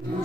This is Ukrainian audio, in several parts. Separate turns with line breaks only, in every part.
Ну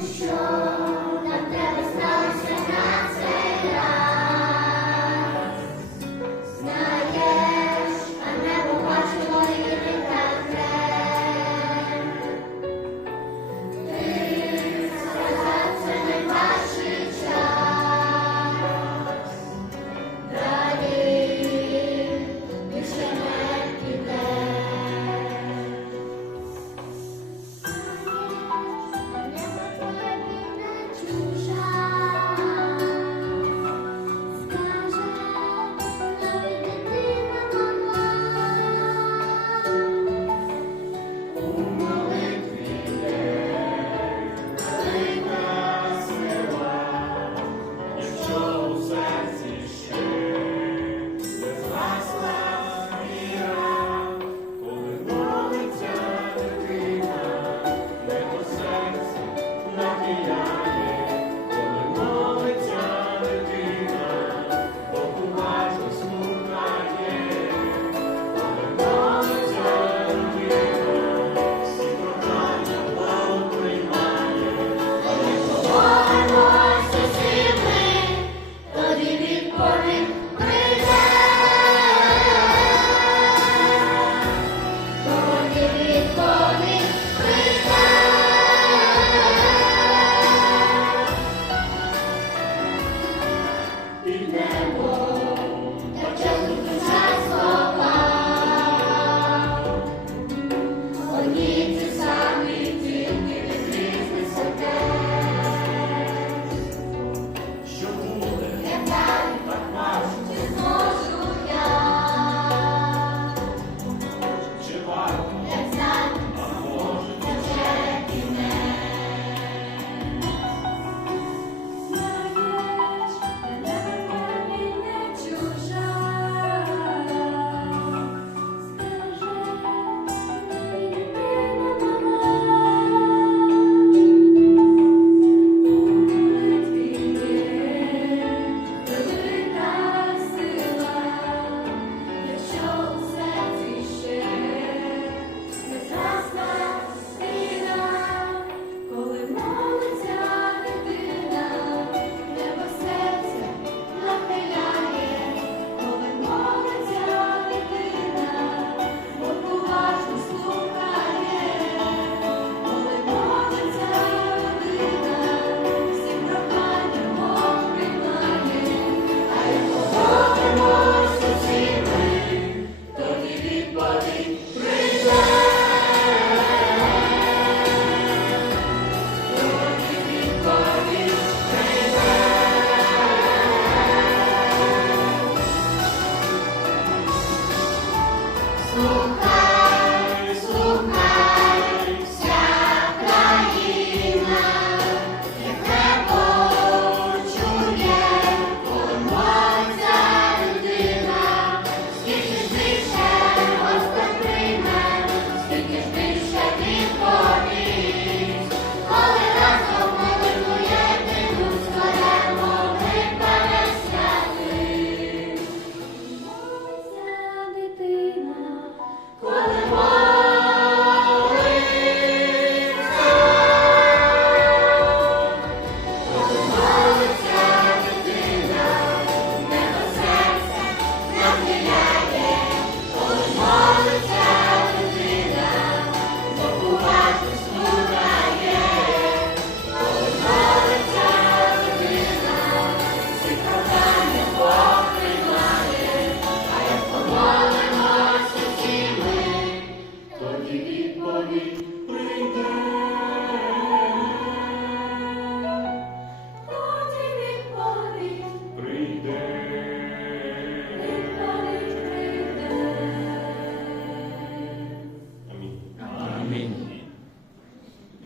Hallelujah.